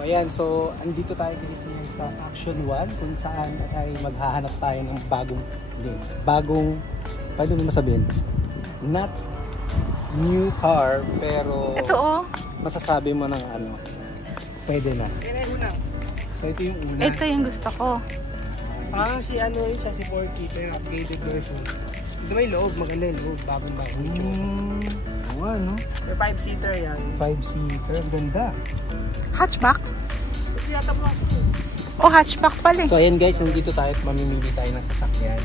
Ayan, so andito tayo ngayon sa Action 1 kung saan ay maghahanap tayo ng bagong, paano mo masabihin? Not new car, pero ito masasabi mo ng ano, pwede na. So ito yung una. Ito yung gusto ko. Si ano yun, si Porky, pero upgraded version. Ito may loob, maganda yung loob, bagong-bagong. Oo, ano? May 5-seater yan. 5-seater, ganda. Hatchback? Ito yata mo ako. Oh, hatchback pala eh. So ayan guys, nandito tayo at mamimili tayo ng sasakyan.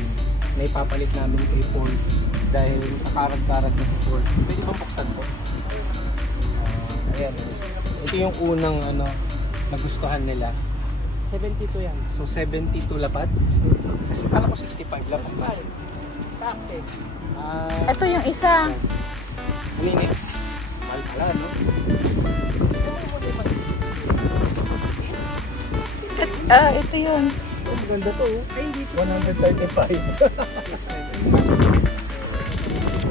May papalit namin kay Ford dahil nakakarag-karag na si Ford. Pwede bang buksan ko? Ayan. Ito yung unang ano, nagustuhan nila. 72 yan. So 72 lapad? Kasi kala ko 65 lapad. Taxes. Ito yung isa. Linux. Mahal pala, no? Ito yun. Oh, maganda to. Ay, hindi to. 135.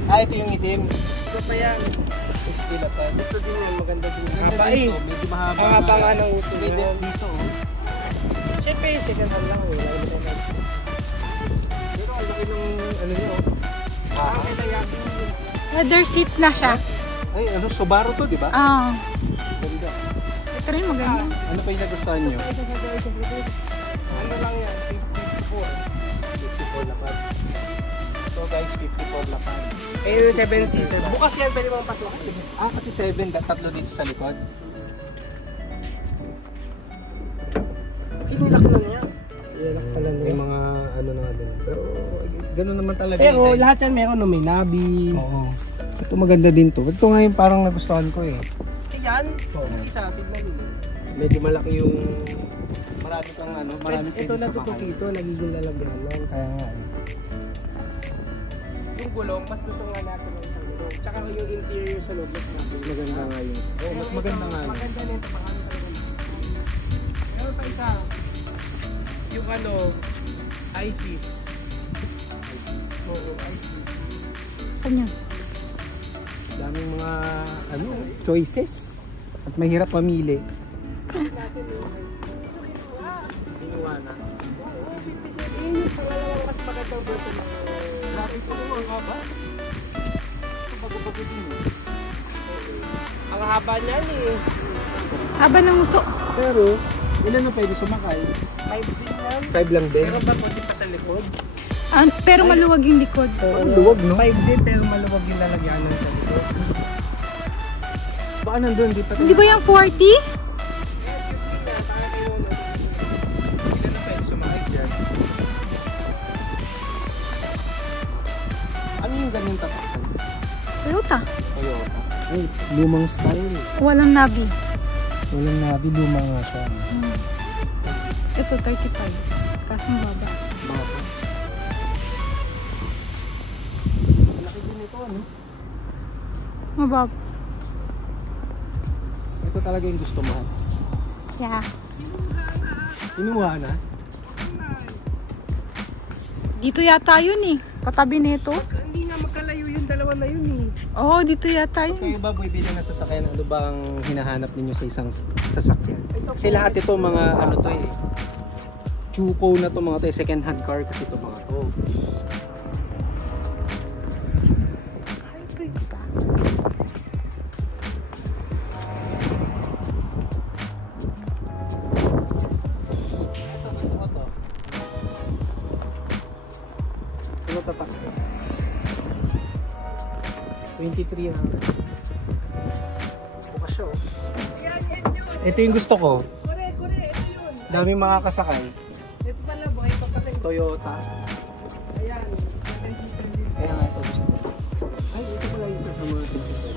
Ito yung itim. Ito pa yan. 60 lapad. Gusto din yan, maganda din. Mahaba eh. Medyo mahaba. Ang haba nga ng uso Dito, yan. dito. Siyempre, second hand lang eh. Pero ang laki ng ano nyo. May layapin yun. Leather seat na siya. Ay, ano, Subaru to, di ba? Ganda. Ito rin maganda. Ano pa yung nagustuhan nyo? Ano lang yan, 54 lapad. So guys, 54 lapad. 54. Eh, 7-seater. Bukas yan, pwede mong patlock. Kasi 7, tatlo dito sa likod. Inilak na niya. Inilak pala niya. May mga ano na din. Pero gano'n naman talaga. Pero lahat yan meron, no? May nabi. Oo. Ito maganda din to. Ito nga yung parang nagustuhan ko eh. Yan, yung isa, tignan mo. Medyo malaki yung marami kang ano, marami Ito na ito, nagiging lalagyan lang. Kaya nga eh. Yung gulong, mas gusto nga natin ng isang gulong. Tsaka yung interior sa loob, mas natin. Maganda nga yun. Oh, mas maganda nga yun. Maganda nito, pakano talaga. Meron pa isa. Yung ano, ISIS. Oo, ISIS. Saan yun? Daming mga ano, choices. At mahirap mamili. Kinuha na. Oo, 57. Yun yung pangalawang mas magandang version ng Grabe ito, ang haba. Bago-bago din eh. ang haba niyan eh. Haba ng uso. Pero, ilan na pwede sumakay? 5 din yan. 5 lang din. Pero ba pwede pa sa likod? Pero maluwag yung likod. Ang luwag, no? 5 din pero maluwag yung lalagyanan sa likod. Baka nandun, di pa. Hindi ba yung 40? Ilan na pwede sumakay dyan? Ano yung ganun tataksan? Toyota. Toyota. Ay, lumang style. Walang nabi. Walang nabi, luma nga siya. Ito 35. Kaso baba. Baba. Malaki din ito, ano? Mababa. Ito talaga yung gusto mo. Yeah. Kinuha na? Dito yata yun eh. Katabi nito. Hindi na magkalayo yung dalawa na yun eh. Oo, dito yata yun. Kayo ba bibili ng sasakyan? Ano ba ang hinahanap ninyo sa isang sasakyan? Kasi lahat ito mga ano to eh. Chuko na to mga to, second hand car kasi ito mga to. Hybrid ba? Ito, gusto ko to. Ano tatak? 23 na. Bukas siya oh. Ito yung gusto ko. Kore, ito yun. Daming makakasakay. Ito pala, buhay pa pala. Toyota. Ayan, 7-seater din. Kaya nga ito gusto ko. Ay, ito pala yung sa mga tigil.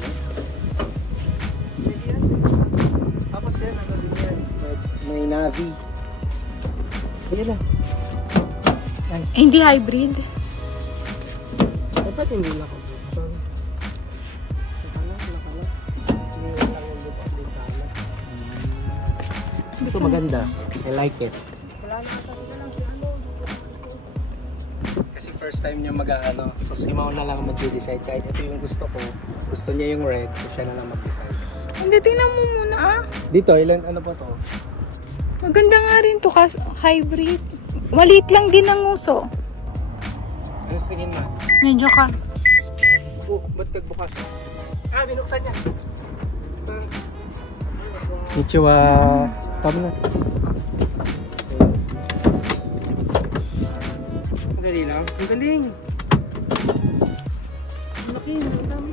Tapos yan, ano din yan? May Navi. Ayan lang. Hindi hybrid. Dapat hindi lang ako. Ito maganda. I like it. Kasi first time niya mag-ano. So si Mau na lang mag-decide. Kahit ito yung gusto ko. Gusto niya yung red. So siya na lang mag-decide. Hindi, tingnan mo muna ah. Dito, ilan ano po to? Maganda nga rin to kasi hybrid. Maliit lang din ang uso. Ano sa tingin mo? Medyo ka. Oh, ba't nagbukas? Binuksan niya. Konnichiwa. Tama na. Madali lang. Ang galing. Ang laki. Ang dami.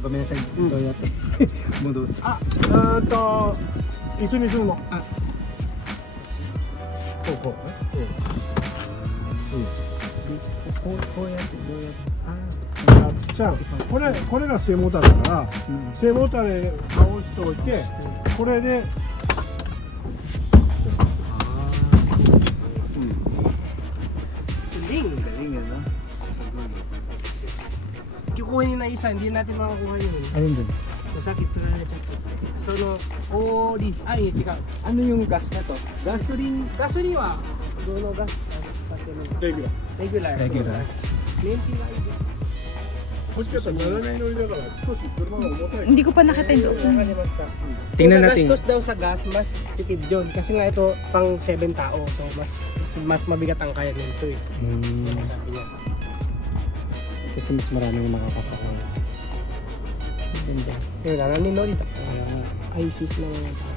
Bumila sa Toyota. Modus. 一緒にするの。こう。こうやってどうやってじゃあこれが背もたれだから、背もたれ倒しておいて、これで。Galing. Galing ano? Kukuhin na isa, hindi natin makakuha yun. Ayun dun. Masakit to na ito. So no, this. Ay, tika. Ano yung gas na to? Gasoline wa. Dono gas. Regular. Main pila ito. こっちだったら7人乗りだから少し車が重たい。 Hindi ko pa nakita yung loob. Tingnan Kung natin. nagastos daw sa gas, mas tipid yun. Kasi nga ito, pang 7 tao. So, mas mabigat ang kaya nito eh. Sabi niya. Kasi mas maraming makakasakay. Ganda. Yun lang, nino dito. ISIS na mga tao.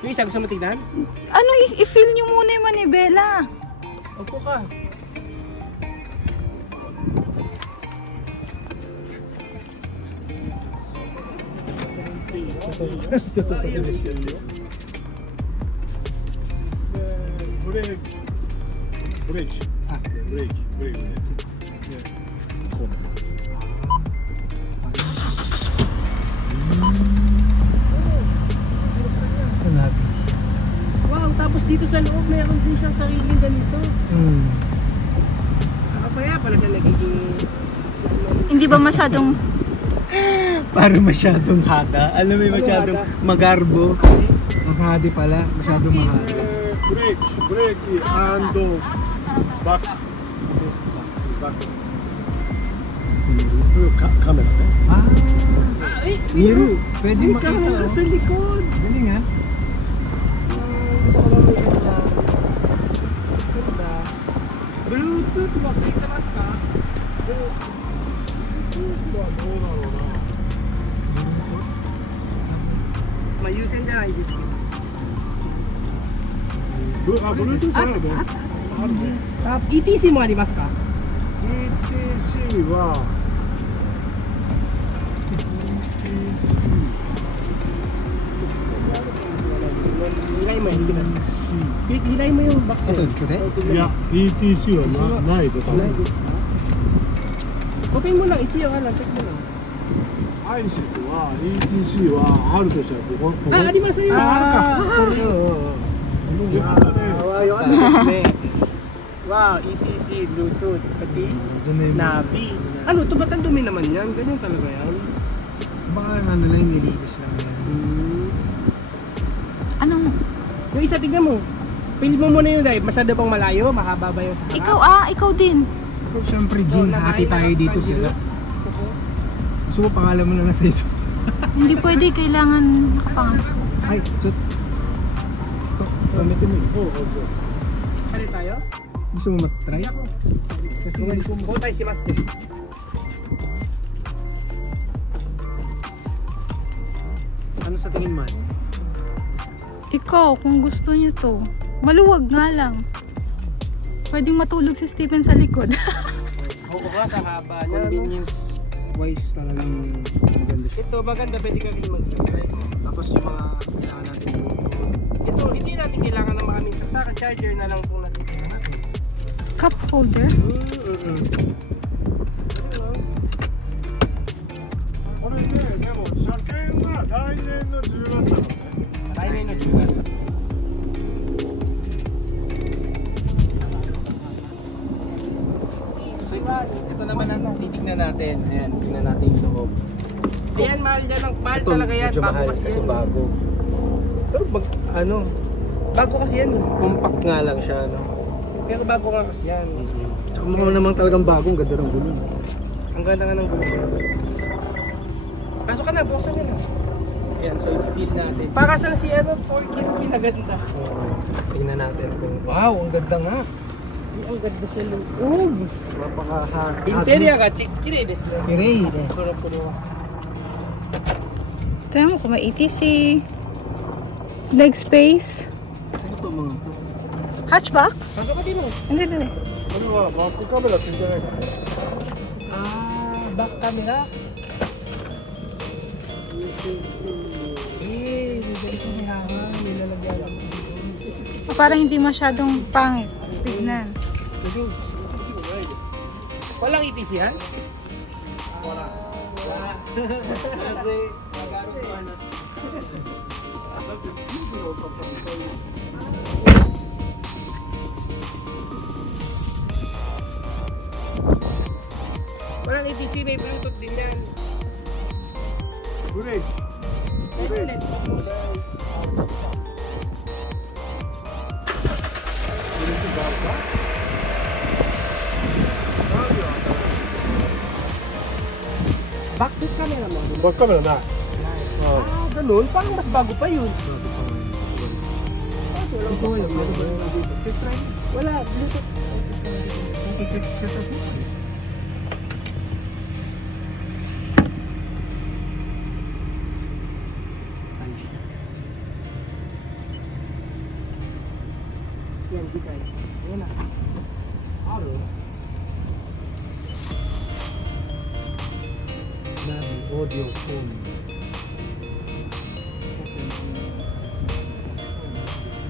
Yung isa, gusto mo tignan? Ano, i-fill nyo muna yung manibela. Opo ka. 브레이크. 브레이크. Wow, tapos dito sa loob, meron din siyang sariling ganito. Kaya pala siya nagiging... Hindi ba masyadong... Parang masyadong hada. Alam mo yung masyadong magarbo. Ang hadi pala. Masyadong mahada. 브레이크 and back. 카메라. Ah! Ay! Miru! Pwede Ay, makita. kamera sa likod! Galing ha? Gusto ko lang yung ganda. Bluetooth, makikita mas ka? Mayusin niya ang display. Bluetooth あるね。あるね。 ETC もありますか？ ETC は Nilay mo yung nilay mo yung box. Ito, likod eh? いや ETC はないぞ多分。 Open mo lang, ichi yung alam, check mo lang. アイシスは ETC はあるとしたらここ。 Ah, ありますよ。Wow, ETC, Bluetooth, pati Navi. Ano, tumatang dumi naman yan. Ganyan talaga yan. Baka ano lang, nililis lang yan. Ano? Yung isa, tignan mo. Pili mo muna yung drive. Masyado pang malayo, mahaba ba yung sa harap? Ikaw din. Siyempre, Jin, hati tayo dito sila. Gusto mo pangalan mo na lang sa ito. Hindi pwede, kailangan nakapangas. Ay, chut. Gamitin mo yun. Oo. Pali tayo? Gusto mo matry? Kasi Botay si Master. ano sa tingin mo? Ikaw, kung gusto niyo to. Maluwag nga lang. Pwedeng matulog si Steven sa likod. Oo ka, sa haba niya. Convenience wise talagang maganda siya. Ito, maganda. Pwede ka rin mag-drive. Tapos yung mga kailangan natin Ito, hindi natin kailangan ng maraming saksakan. Charger na lang itong natin kailangan. Cup holder. これね、でも車検は来年の10月だからね。来年の10月。So, ito naman ang titignan natin. Ayan, tignan natin yung loob. Ayan, mahal yan. Mahal Ito, talaga yan. medyo Bago mahal kasi kasi yan. bago. Pero Bago kasi yan eh. Compact nga lang siya, no? Pero bago nga kasi yan. Tsaka mukhang namang talagang bagong ganda ng gulong. Ang ganda nga ng gulo. Pasok ka na, buksan ka na. Ayan, so i-feel natin. Para sa si ano, 4K na pinaganda. Tingnan natin kung wow, ang ganda nga. Ay, ang ganda sa loob. Napaka-hard. Interior ka, kirei desu ne. Kirei eh. Puro-puro. Tignan mo kung may ETC. Leg space. Ano to mga to? Hatchback? Pagkapati mo. Hindi, hindi. これはバックカメラついてないからね。 Back camera. May camera. Nilalagyan lang. Para hindi masyadong pangit. Tignan. Walang ETC yan? Wala. Kasi magaro pa na. Walang ETC, may Bluetooth din yan. ブレーキ。ブレーキ。 Backlit camera mo. バックカメラない。 Ah, ganun? Parang mas bago pa yun. Ito wala. Wala, Bluetooth. Yan, di kaya. Ayan na. Aro. Nabi, audio, phone.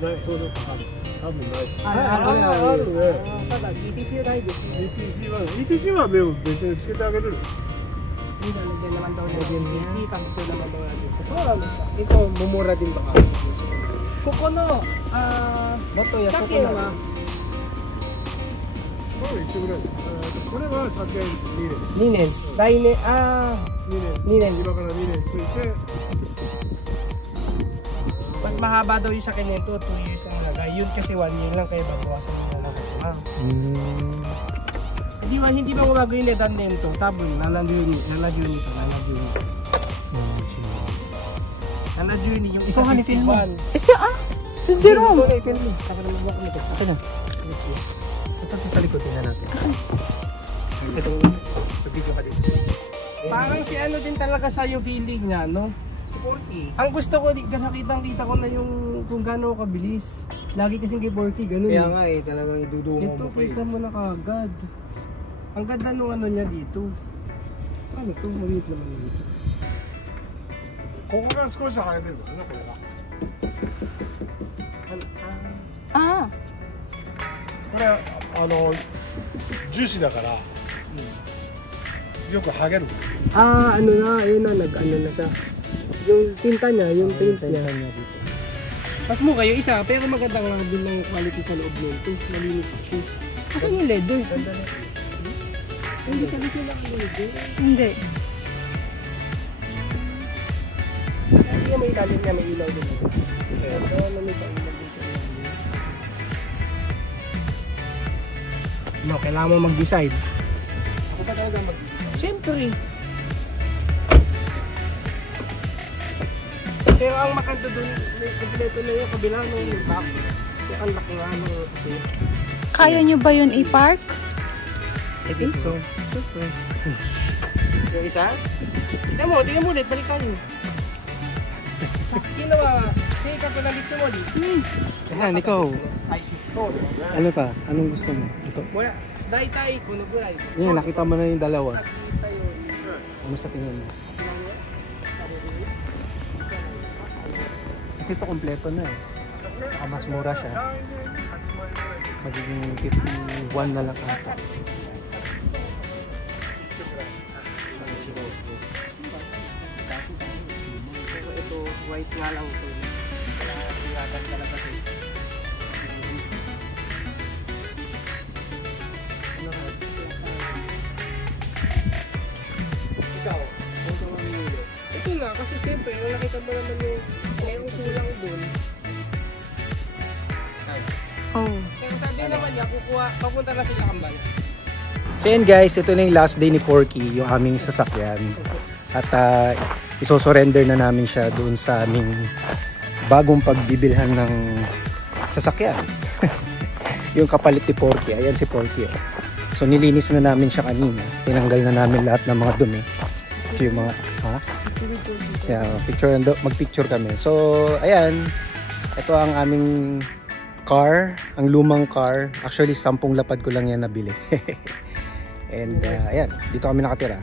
ない、そういうのかかる。多分ない。あるね。ただ ETC ないですね。 ETC はでも別につけてあげる。 Nilalagyan naman daw niya ng ETC, tapos doon naman daw natin. Ito, ano siya? Ito, mumura din baka. Kokono, Bato, ya, Sake koto na. na. これ一緒ぐらい。これは車検2 2年。年。来年、2 2年。年。今から2年ついて。 Mas mahaba daw yung sa kinento, 2 years ang nilagay. Yun kasi 1 year lang, kaya babawasan nila ng hatchback. Hindi ba magagawin nila nito? Tabon, naladyo nito. Naladyo nito yung isa 51. Siya si Jerome. Ito na, i-film mo. Saka naman mo nito. Ito na. Ito sa likod, tingnan natin. Ito, video ka dito. Parang si ano din talaga sa yung feeling niya, no? Sporty. Ang gusto ko, nakitang-kita ko na yung kung gaano kabilis. Lagi kasing kay Borky, ganun Kaya eh. nga eh, talagang idudungo Ito, mo pa eh. kita mo na kagad. Ang ganda nung ano niya dito. Saan ito? Maliit naman dito. ここが少し生えてるんですね、これが。 Ah, これ樹脂だから、よく剥げる。 ano na, ayun na, nag-ano na siya. Yung tinta niya, yung paint niya. dito. Mas mukha yung isa, pero maganda nga din ng quality sa loob nito. Malinis siya. Asan yung leather? Ganda na. Hindi kami sila ang leather. hindi. Hindi may ilalim niya, may ilaw din. Ito, may ilaw din siya. No, kailangan mo mag-decide. Ako pa talaga mag-decide. Siyempre. Pero ang makanta doon, kompleto na yung kabila ng back. So, ang laki nga ng kasi. Kaya nyo ba yun i-park? I think so. Siyempre. Yung isa? Tignan mo ulit, balikan mo. Ginawa, sige ka pa nandito mo di. Ayan, ikaw. Ano pa? Anong gusto mo? Ito. Wala, dahil kuno gulay. Yan, nakita mo na yung dalawa. Nakita yun. Ano sa tingin mo? Kasi ito kompleto na eh. Saka mas mura siya. Magiging 51 na lang ata. Pero ito, white nga lang ito. Ingatan talaga ito. Ikaw, kung sa mamimili. Ito na, kasi siyempre, nakita mo naman yung mayroong sulang doon. Oh. Pero sabi naman niya, papunta na sila Kambal. So yan guys, ito na yung last day ni Porky, yung aming sasakyan. At isosurrender na namin siya doon sa aming bagong pagbibilhan ng sasakyan. Yung kapalit ni Porky, ayan si Porky. So nilinis na namin siya kanina. Tinanggal na namin lahat ng mga dumi. Ito yung mga, yeah, magpicture kami. So ayan, ito ang aming car, ang lumang car. Actually 10 lapad ko lang yan nabili. And ayan, dito kami nakatira.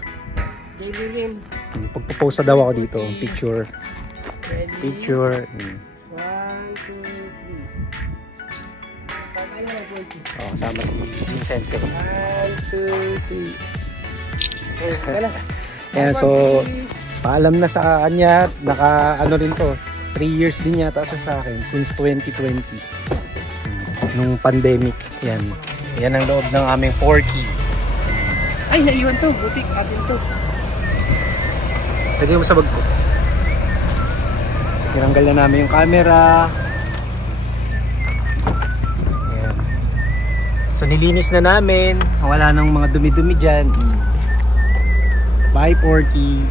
Pagpo-post daw ako dito, picture. Picture. 1, 2, 3. Oh, kasama si Vincent. 1, 2, 3. Ayan, so paalam na sa kanya, naka ano rin to, 3 years din yata sa akin since 2020. Nung pandemic. Yan. Yan ang loob ng aming Porky. Ay, naiwan to. Butik. Atin to. Lagay mo sa bag ko. So, tinanggal na namin yung camera. Ayan. So, nilinis na namin. Wala nang mga dumi-dumi dyan. Bye, Porky.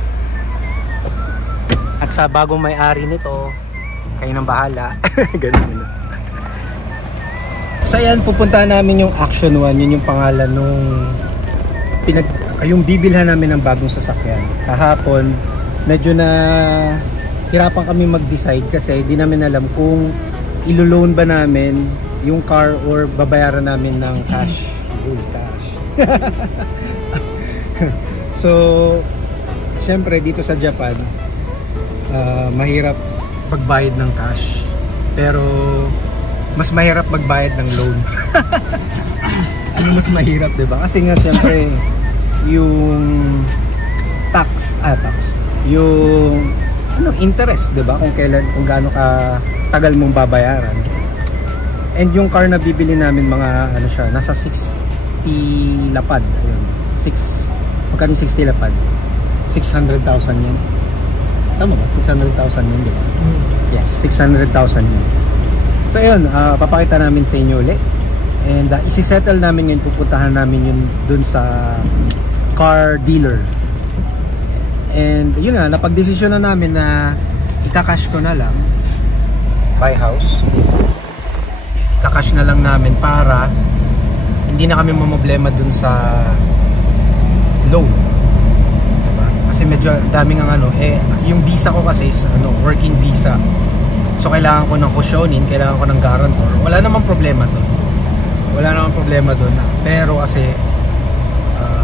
At sa bagong may-ari nito, kayo nang bahala. Ganun na. So, ayan, pupuntahan namin yung Action 1. Yun yung pangalan nung yung bibilhan namin ng bagong sasakyan. Kahapon, medyo na hirapan kami mag-decide kasi di namin alam kung ilo-loan ba namin yung car or babayaran namin ng cash. Uy, cash. So, syempre dito sa Japan, mahirap magbayad ng cash. Pero mas mahirap magbayad ng loan. Ano mas mahirap, 'di ba? Kasi nga syempre yung tax, yung interest, 'di ba? Kung gaano ka tagal mong babayaran. And yung car na bibili namin, mga ano siya, nasa 60 lapad. Ayun. Magkano 60 lapad? 600,000 yan. Tama ba? 600,000 yan, 'di ba? Yes, 600,000 yan. So ayun, papakita namin sa inyo ulit. And isi-settle namin yun, pupuntahan namin yun dun sa car dealer. And yun nga, napag-desisyon na namin na ika-cash ko na lang, buy house. Ika-cash na lang namin para hindi na kami mamoblema dun sa loan. Diba? Kasi medyo daming ang ano, yung visa ko kasi is working visa. So kailangan ko ng cushion, kailangan ko ng guarantor. Wala namang problema doon. Wala namang problema doon. Pero kasi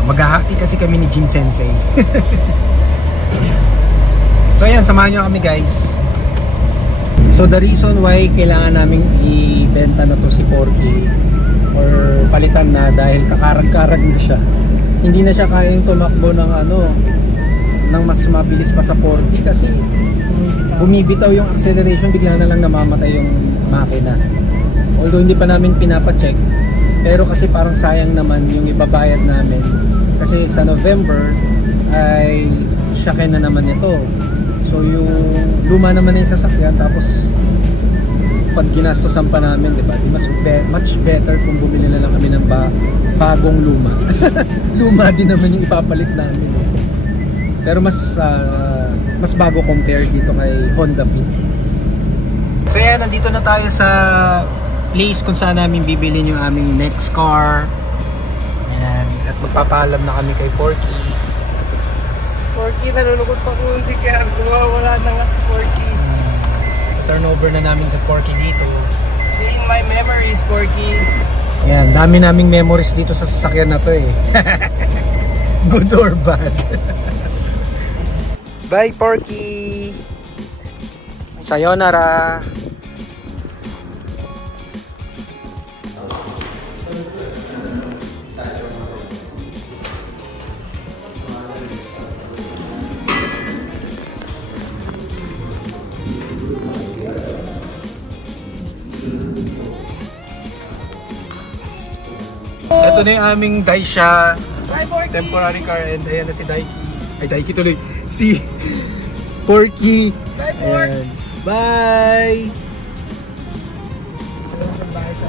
maghahati kasi kami ni Jin Sensei. So ayan, samahan nyo kami guys. So the reason why kailangan naming ibenta na to si Porky or palitan na dahil kakarag-karag na siya. Hindi na siya kayang tumakbo ng ng mas mabilis pa sa Porky kasi bumibitaw yung acceleration, bigla na lang namamatay yung makina. Although hindi pa namin pinapacheck, pero kasi parang sayang naman yung ibabayad namin kasi sa November ay syakin na naman ito. So yung luma naman na yung sasakyan, tapos pag ginastosan pa namin, diba, much better kung bumili na lang kami ng bagong luma. Luma din naman yung ipapalit namin. Pero mas bago compare dito kay Honda Fit. So yan, nandito na tayo sa place kung saan namin bibilin yung aming next car. Ayan. At magpapaalam na kami kay Porky. Porky, nalulungkot ako hindi kaya wala na nga si Porky. Turnover na namin sa Porky dito. Stay in my memories, Porky. Ayan, dami naming memories dito sa sasakyan na to eh. Good or bad. Bye Porky. Sayonara. Ito na yung aming Daisha temporary car, and ayan na si Daiki. Ay, Daiki tuloy. Si Porky. Bye, Porks! Bye!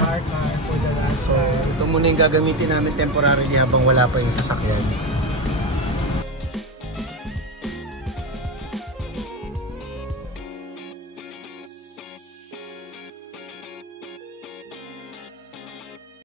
Mark for the last. So, ito muna yung gagamitin namin temporarily habang wala pa yung sasakyan.